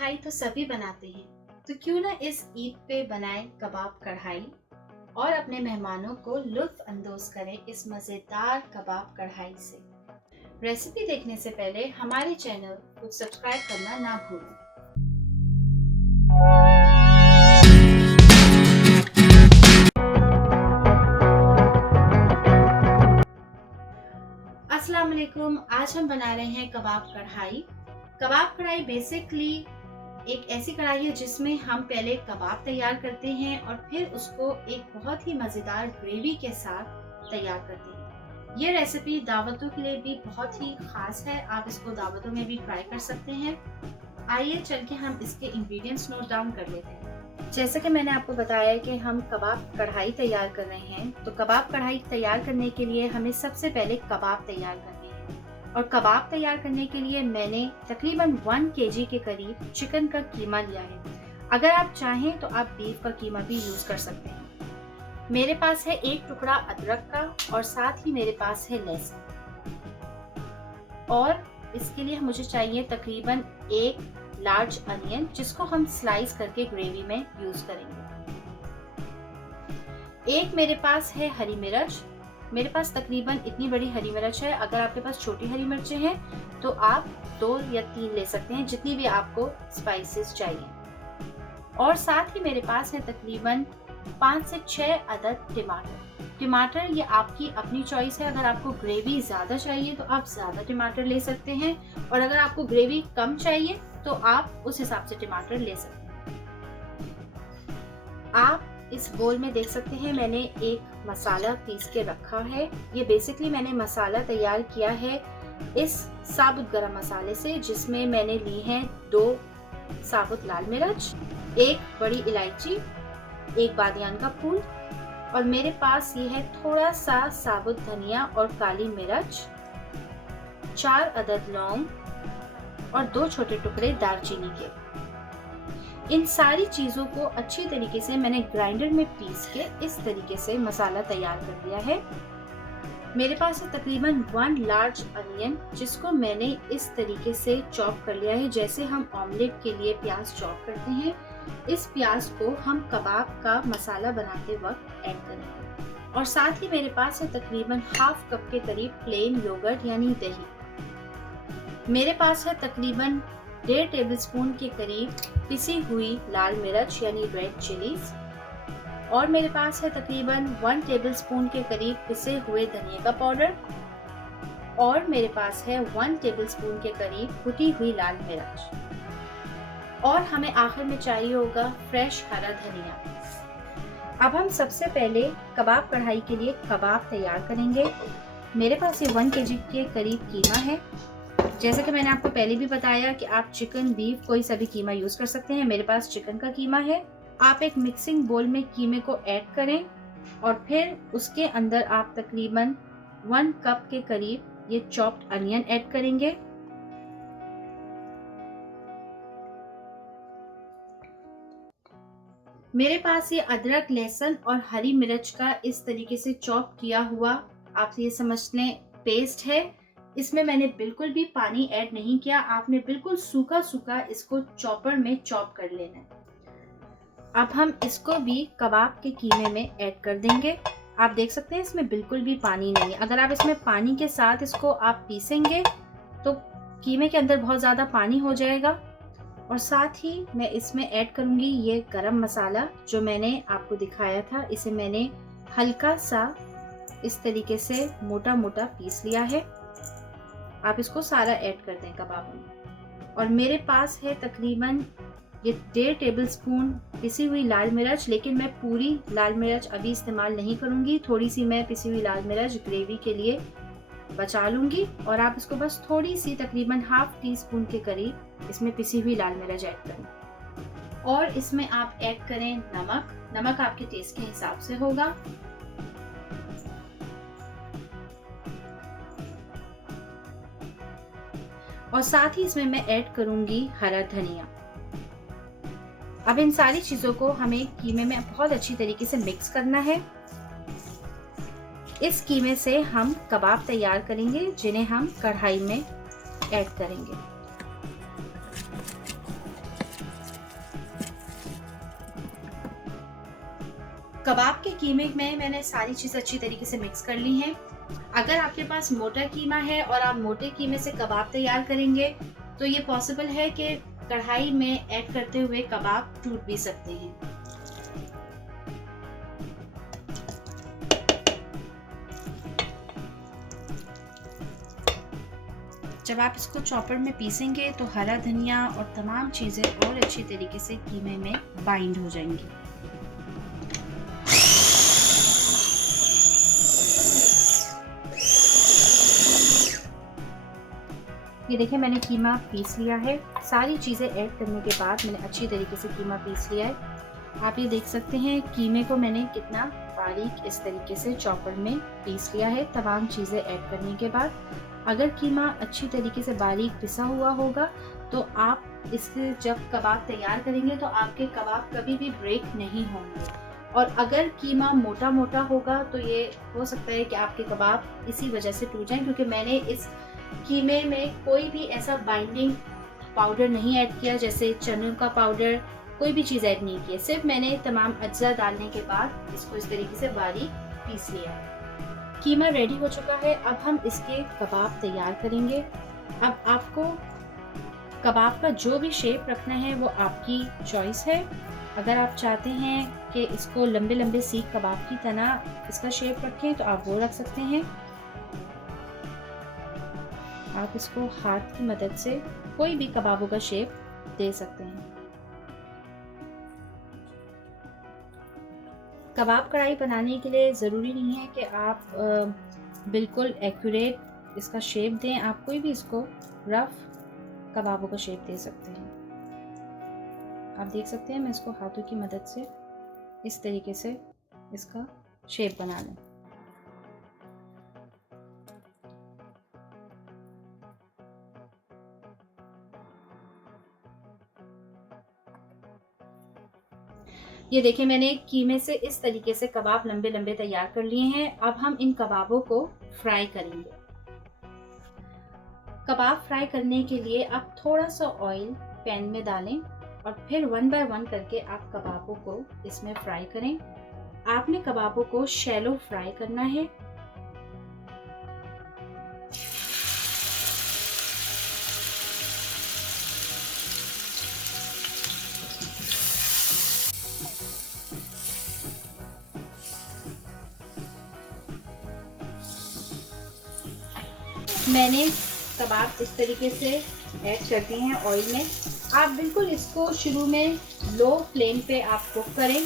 कढ़ाई तो सभी बनाते हैं, तो क्यों ना इस ईद पे बनाएं कबाब कढ़ाई और अपने मेहमानों को लुत्फ अंदोज करें इस मज़ेदार कबाब कढ़ाई से। रेसिपी देखने से पहले हमारे चैनल को सब्सक्राइब करना ना भूलें। अस्सलाम वालेकुम। आज हम बना रहे हैं कबाब कढ़ाई। कबाब कढ़ाई बेसिकली एक ऐसी कढ़ाई है जिसमें हम पहले कबाब तैयार करते हैं और फिर उसको एक बहुत ही मज़ेदार ग्रेवी के साथ तैयार करते हैं। ये रेसिपी दावतों के लिए भी बहुत ही ख़ास है, आप इसको दावतों में भी ट्राई कर सकते हैं। आइए चल के हम इसके इंग्रेडिएंट्स नोट डाउन कर लेते हैं। जैसे कि मैंने आपको बताया कि हम कबाब कढ़ाई तैयार कर रहे हैं, तो कबाब कढ़ाई तैयार करने के लिए हमें सबसे पहले कबाब तैयार करने हैं। और कबाब तैयार करने के लिए मैंने तकरीबन 1 kg के करीब चिकन का कीमा लिया है। अगर आप चाहें तो आप बीफ का कीमा भी यूज़ कर सकते हैं। मेरे पास है 1 टुकड़ा अदरक का और साथ ही मेरे पास है लहसुन। और इसके लिए मुझे चाहिए तकरीबन 1 लार्ज अनियन, जिसको हम स्लाइस करके ग्रेवी में यूज करेंगे। एक मेरे पास है हरी मिर्च। मेरे पास तकरीबन इतनी बड़ी हरी मिर्च है। अगर आपके पास छोटी हरी मिर्चें हैं तो आप 2 या 3 ले सकते हैं, जितनी भी आपको स्पाइसेस चाहिए। और साथ ही मेरे पास है तकरीबन 5 से 6 अदद टमाटर ये आपकी अपनी चॉइस है। अगर आपको ग्रेवी ज़्यादा चाहिए तो आप ज़्यादा टमाटर ले सकते हैं, और अगर आपको ग्रेवी कम चाहिए तो आप उस हिसाब से टमाटर ले सकते हैं। आप इस बोल में देख सकते हैं मैंने एक मसाला पीस के रखा है। ये बेसिकली मैंने मसाला तैयार किया है इस साबुत गरम मसाले से, जिसमें मैंने ली हैं 2 साबुत लाल मिर्च, 1 बड़ी इलायची, 1 बादियान का फूल, और मेरे पास ये है थोड़ा सा साबुत धनिया और काली मिर्च, 4 अदद लौंग और 2 छोटे टुकड़े दालचीनी के। इन सारी चीजों को अच्छी तरीके से मैंने ग्राइंडर में पीस के इस तरीके से मसाला तैयार कर लिया है। मेरे पास है तकरीबन 1 लार्ज अनियन, जिसको मैंने इस तरीके से चॉप कर लिया है, जैसे हम ऑमलेट के लिए प्याज चॉप करते हैं। इस प्याज को हम कबाब का मसाला बनाते वक्त ऐड करेंगे। और साथ ही मेरे पास है तकरीबन ½ कप के करीब प्लेन योगर्ट यानी दही। मेरे पास है तकरीबन 1.5 टेबलस्पून के करीब पिसी हुई लाल मिर्च यानी रेड चिलीज। और मेरे पास है तकरीबन 1 टेबलस्पून के करीब पिसे हुए धनिया का पाउडर। और मेरे पास है 1 टेबलस्पून के करीब कुटी हुई लाल मिर्च। और हमें आखिर में चाहिए होगा फ्रेश हरा धनिया। अब हम सबसे पहले कबाब कढ़ाई के लिए कबाब तैयार करेंगे। मेरे पास ये 1 kg के करीब कीमा है। जैसे कि मैंने आपको पहले भी बताया कि आप चिकन, बीफ कोई सा भी कीमा यूज कर सकते हैं। मेरे पास चिकन का कीमा है। आप एक मिक्सिंग बोल में कीमे को ऐड करें और फिर उसके अंदर आप तकरीबन 1 कप के करीब ये चॉप्ड अनियन ऐड करेंगे। मेरे पास ये अदरक, लहसुन और हरी मिर्च का इस तरीके से चॉप किया हुआ, आप ये समझ लें, पेस्ट है। इसमें मैंने बिल्कुल भी पानी ऐड नहीं किया। आपने बिल्कुल सूखा सूखा इसको चॉपर में चॉप कर लेना है। अब हम इसको भी कबाब के कीमे में ऐड कर देंगे। आप देख सकते हैं इसमें बिल्कुल भी पानी नहीं है। अगर आप इसमें पानी के साथ इसको आप पीसेंगे तो कीमे के अंदर बहुत ज़्यादा पानी हो जाएगा। और साथ ही मैं इसमें ऐड करूँगी ये गरम मसाला जो मैंने आपको दिखाया था। इसे मैंने हल्का सा इस तरीके से मोटा मोटा पीस लिया है। आप इसको सारा ऐड कर दें कबाब में। और मेरे पास है तकरीबन ये 1.5 टेबलस्पून पिसी हुई लाल मिर्च, लेकिन मैं पूरी लाल मिर्च अभी इस्तेमाल नहीं करूँगी। थोड़ी सी मैं पिसी हुई लाल मिर्च ग्रेवी के लिए बचा लूँगी। और आप इसको बस थोड़ी सी तकरीबन ½ टीस्पून के करीब इसमें पिसी हुई लाल मिर्च ऐड करें। और इसमें आप ऐड करें नमक आपके टेस्ट के हिसाब से होगा। और साथ ही इसमें मैं ऐड करूंगी हरा धनिया। अब इन सारी चीजों को हमें कीमे में बहुत अच्छी तरीके से मिक्स करना है। इस कीमे से हम कबाब तैयार करेंगे, जिन्हें हम कढ़ाई में ऐड करेंगे। कबाब के कीमे में मैंने सारी चीज़ अच्छी तरीके से मिक्स कर ली हैं। अगर आपके पास मोटा कीमा है और आप मोटे कीमे से कबाब तैयार करेंगे तो ये पॉसिबल है कि कढ़ाई में ऐड करते हुए कबाब टूट भी सकते हैं। जब आप इसको चॉपर में पीसेंगे तो हरा धनिया और तमाम चीज़ें और अच्छी तरीके से कीमे में बाइंड हो जाएंगी। ये देखिए मैंने कीमा पीस लिया है। सारी चीज़ें ऐड करने के बाद मैंने अच्छी तरीके से कीमा पीस लिया है। आप ये देख सकते हैं कीमे को मैंने कितना बारीक इस तरीके से चॉपर में पीस लिया है तमाम चीज़ें ऐड करने के बाद। अगर कीमा अच्छी तरीके से बारीक पिसा हुआ होगा तो आप इसके जब कबाब तैयार करेंगे तो आपके कबाब कभी भी ब्रेक नहीं होंगे। और अगर कीमा मोटा मोटा होगा तो ये हो सकता है कि आपके कबाब इसी वजह से टूट जाएं, क्योंकि मैंने इस कीमे में कोई भी ऐसा बाइंडिंग पाउडर नहीं ऐड किया, जैसे चने का पाउडर, कोई भी चीज़ ऐड नहीं की है। सिर्फ मैंने तमाम अज्जा डालने के बाद इसको इस तरीके से बारीक पीस लिया है। कीमा रेडी हो चुका है। अब हम इसके कबाब तैयार करेंगे। अब आपको कबाब का जो भी शेप रखना है वो आपकी चॉइस है। अगर आप चाहते हैं कि इसको लंबे लंबे सीख कबाब की तरह इसका शेप रखें तो आप वो रख सकते हैं। आप इसको हाथ की मदद से कोई भी कबाबों का शेप दे सकते हैं। कबाब कढ़ाई बनाने के लिए ज़रूरी नहीं है कि आप बिल्कुल एक्यूरेट इसका शेप दें। आप कोई भी इसको रफ कबाबों का शेप दे सकते हैं। आप देख सकते हैं मैं इसको हाथों की मदद से इस तरीके से इसका शेप बना लूं। ये देखिए मैंने कीमे से इस तरीके से कबाब लंबे लंबे तैयार कर लिए हैं। अब हम इन कबाबों को फ्राई करेंगे। कबाब फ्राई करने के लिए आप थोड़ा सा ऑयल पैन में डालें और फिर 1 बाय 1 करके आप कबाबों को इसमें फ्राई करें। आपने कबाबों को शैलो फ्राई करना है। मैंने कबाब इस तरीके से ऐड कर दिए हैं ऑयल में। आप बिल्कुल इसको शुरू में लो फ्लेम पे आप कुक करें।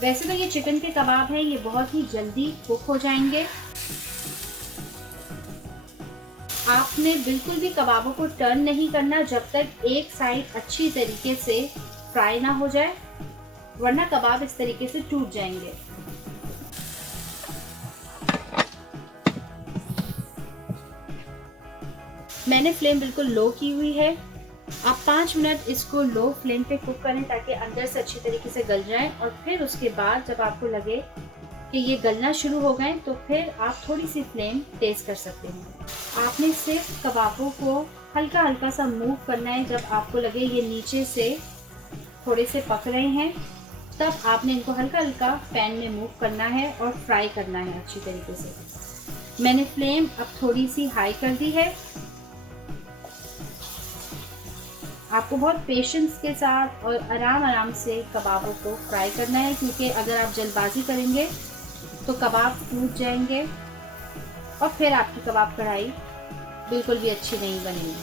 वैसे तो ये चिकन के कबाब हैं, ये बहुत ही जल्दी कुक हो जाएंगे। आपने बिल्कुल भी कबाबों को टर्न नहीं करना जब तक एक साइड अच्छी तरीके से फ्राई ना हो जाए, वरना कबाब इस तरीके से टूट जाएंगे। मैंने फ्लेम बिल्कुल लो की हुई है। आप 5 मिनट इसको लो फ्लेम पे कुक करें ताकि अंदर से अच्छी तरीके से गल जाए। और फिर उसके बाद जब आपको लगे कि ये गलना शुरू हो गए तो फिर आप थोड़ी सी फ्लेम तेज कर सकते हैं। आपने सिर्फ कबाबों को हल्का हल्का सा मूव करना है। जब आपको लगे ये नीचे से थोड़े से पक रहे हैं तब आपने इनको हल्का हल्का पैन में मूव करना है और फ्राई करना है अच्छी तरीके से। मैंने फ्लेम अब थोड़ी सी हाई कर दी है। आपको बहुत पेशेंस के साथ और आराम आराम से कबाबों को फ्राई करना है, क्योंकि अगर आप जल्दबाजी करेंगे तो कबाब टूट जाएंगे और फिर आपकी कबाब कढ़ाई बिल्कुल भी अच्छी नहीं बनेगी।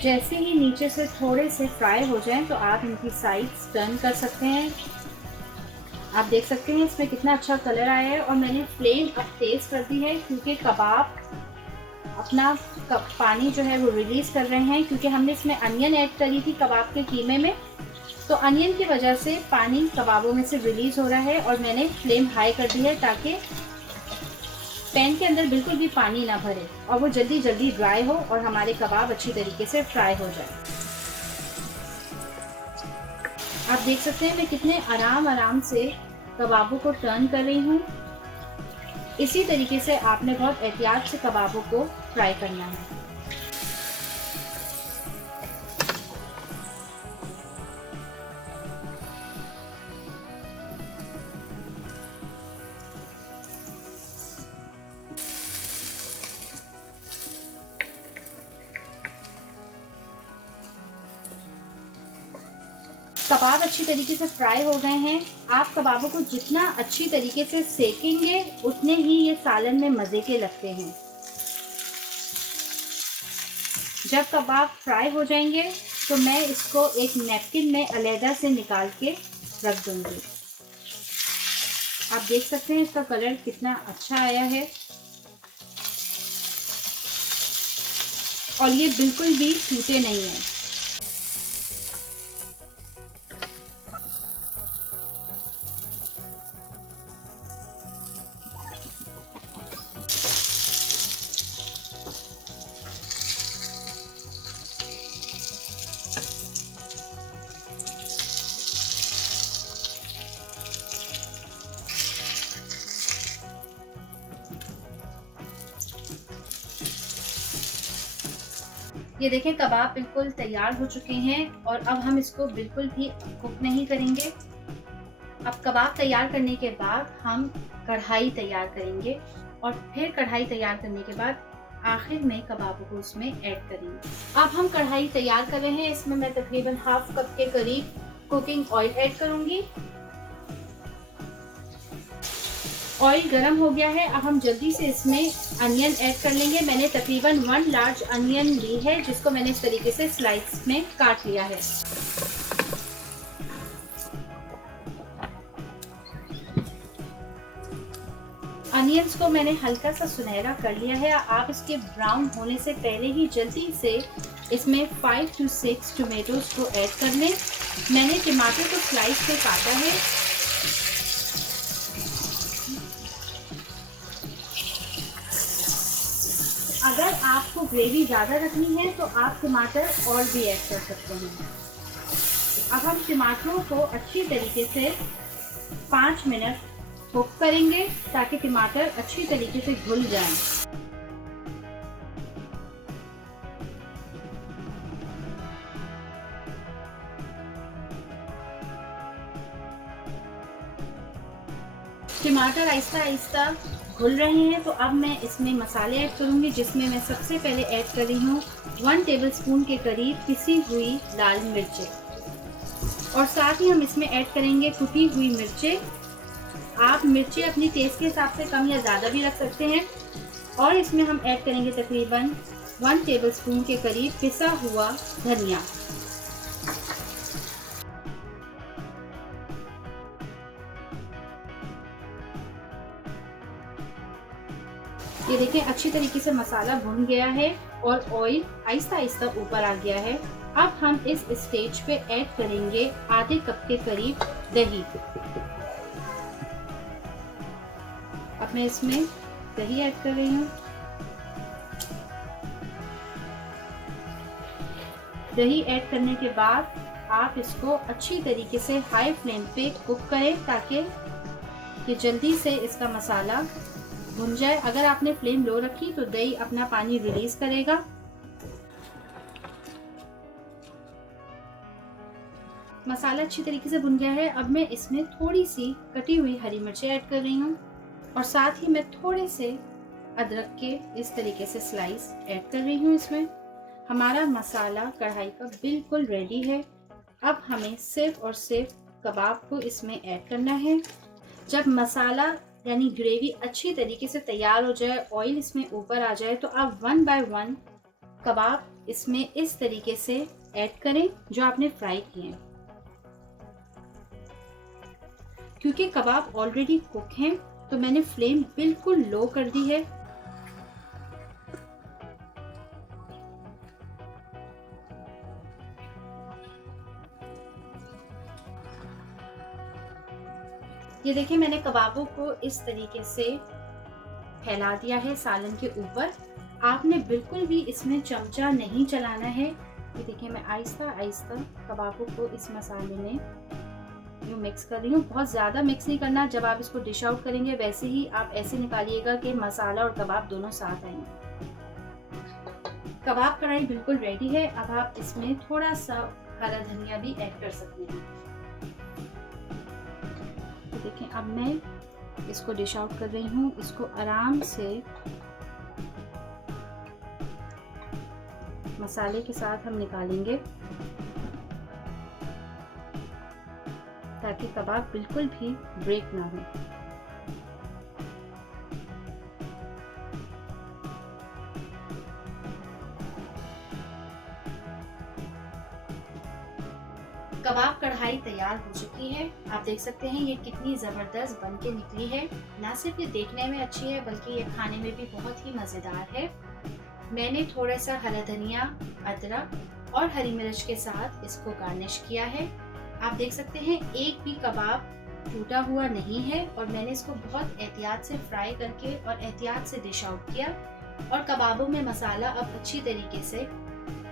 जैसे ही नीचे से थोड़े से फ्राई हो जाएं तो आप इनकी साइड्स टर्न कर सकते हैं। आप देख सकते हैं इसमें कितना अच्छा कलर आया है। और मैंने फ्लेम अब तेज कर दी है क्योंकि कबाब अपना पानी जो है वो रिलीज कर रहे हैं, क्योंकि हमने इसमें अनियन ऐड करी थी कबाब के कीमे में, तो अनियन की वजह से पानी कबाबों में से रिलीज हो रहा है। और मैंने फ्लेम हाई कर दी है ताकि पैन के अंदर बिल्कुल भी पानी ना भरे और वो जल्दी जल्दी ड्राई हो और हमारे कबाब अच्छी तरीके से फ्राई हो जाए। आप देख सकते हैं मैं कितने आराम आराम से कबाबों को टर्न कर रही हूँ। इसी तरीके से आपने बहुत एहतियात से कबाबों को फ्राई करना है। कबाब अच्छी तरीके से फ्राई हो गए हैं। आप कबाबों को जितना अच्छी तरीके से सेकेंगे उतने ही ये सालन में मज़े के लगते हैं। जब कबाब फ्राई हो जाएंगे तो मैं इसको एक नैपकिन में अलहदा से निकाल के रख दूंगी। आप देख सकते हैं इसका कलर कितना अच्छा आया है और ये बिल्कुल भी टूटे नहीं है। ये देखें कबाब बिल्कुल तैयार हो चुके हैं और अब हम इसको बिल्कुल भी कुक नहीं करेंगे। अब कबाब तैयार करने के बाद हम कढ़ाई तैयार करेंगे और फिर कढ़ाई तैयार करने के बाद आखिर में कबाबों को उसमें ऐड करेंगे। अब हम कढ़ाई तैयार कर रहे हैं। इसमें मैं तकरीबन हाफ कप के करीब कुकिंग ऑयल ऐड करूंगी। ऑयल गर्म हो गया है। अब हम जल्दी से इसमें अनियन ऐड कर लेंगे। मैंने तकरीबन 1 लार्ज अनियन ली है जिसको मैंने इस तरीके से स्लाइस में काट लिया है। अनियंस को मैंने हल्का सा सुनहरा कर लिया है। आप इसके ब्राउन होने से पहले ही जल्दी से इसमें 5 to 6 टोमेटोज को ऐड कर लें। मैंने टमाटर को स्लाइस में काटा है। अगर आपको ग्रेवी ज़्यादा रखनी है तो आप टमाटर और भी ऐड कर सकते हैं। अब हम टमाटरों को अच्छी तरीके से 5 मिनट कुक करेंगे ताकि टमाटर अच्छी तरीके से घुल जाएं। टमाटर आहिस्ता आहिस्ता घुल रहे हैं तो अब मैं इसमें मसाले ऐड करूंगी, जिसमें मैं सबसे पहले ऐड कर रही हूँ 1 टेबलस्पून के करीब पिसी हुई लाल मिर्चें और साथ ही हम इसमें ऐड करेंगे कुटी हुई मिर्चें। आप मिर्चें अपनी टेस्ट के हिसाब से कम या ज़्यादा भी रख सकते हैं। और इसमें हम ऐड करेंगे तकरीबन 1 टेबलस्पून के करीब पिसा हुआ धनिया। ये देखें अच्छी तरीके से मसाला भुन गया है और ऑयल आहिस्ता आहिस्ता ऊपर आ गया है। अब हम इस स्टेज पे ऐड करेंगे आधे कप के करीब दही। अब मैं इसमें दही ऐड कर रही हूँ। दही ऐड करने के बाद आप इसको अच्छी तरीके से हाई फ्लेम पे कुक करें ताकि ये जल्दी से इसका मसाला भुन जाए। अगर आपने फ्लेम लो रखी तो दही अपना पानी रिलीज करेगा। मसाला अच्छी तरीके से भुन गया है। अब मैं इसमें थोड़ी सी कटी हुई हरी मिर्चें ऐड कर रही हूँ और साथ ही मैं थोड़े से अदरक के इस तरीके से स्लाइस ऐड कर रही हूँ। इसमें हमारा मसाला कढ़ाई का बिल्कुल रेडी है। अब हमें सिर्फ और सिर्फ कबाब को इसमें ऐड करना है। जब मसाला यानी ग्रेवी अच्छी तरीके से तैयार हो जाए, ऑयल इसमें ऊपर आ जाए, तो आप 1 बाय 1 कबाब इसमें इस तरीके से ऐड करें जो आपने फ्राई किए हैं। क्योंकि कबाब ऑलरेडी कुक हैं तो मैंने फ्लेम बिल्कुल लो कर दी है। ये देखिए मैंने कबाबों को इस तरीके से फैला दिया है सालन के ऊपर। आपने बिल्कुल भी इसमें चमचा नहीं चलाना है। ये देखिए मैं आहिस्ता आहिस्ता कबाबों को इस मसाले में यूँ मिक्स कर रही हूँ। बहुत ज़्यादा मिक्स नहीं करना, जब आप इसको डिश आउट करेंगे वैसे ही आप ऐसे निकालिएगा कि मसाला और कबाब दोनों साथ आएंगे। कबाब कढ़ाई बिल्कुल रेडी है। अब आप इसमें थोड़ा सा हरा धनिया भी ऐड कर सकते हैं। तो देखें, अब मैं इसको डिश आउट कर रही हूँ। इसको आराम से मसाले के साथ हम निकालेंगे ताकि कबाब बिल्कुल भी ब्रेक ना हो। कबाब कढ़ाई तैयार हो चुकी है। आप देख सकते हैं ये कितनी ज़बरदस्त बन के निकली है। ना सिर्फ ये देखने में अच्छी है बल्कि ये खाने में भी बहुत ही मज़ेदार है। मैंने थोड़ा सा हरा धनिया, अदरक और हरी मिर्च के साथ इसको गार्निश किया है। आप देख सकते हैं एक भी कबाब टूटा हुआ नहीं है और मैंने इसको बहुत एहतियात से फ्राई करके और एहतियात से डिश आउट किया और कबाबों में मसाला अब अच्छी तरीके से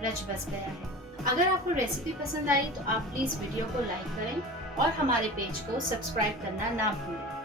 रच बस गया है। अगर आपको रेसिपी पसंद आई तो आप प्लीज़ वीडियो को लाइक करें और हमारे पेज को सब्सक्राइब करना ना भूलें।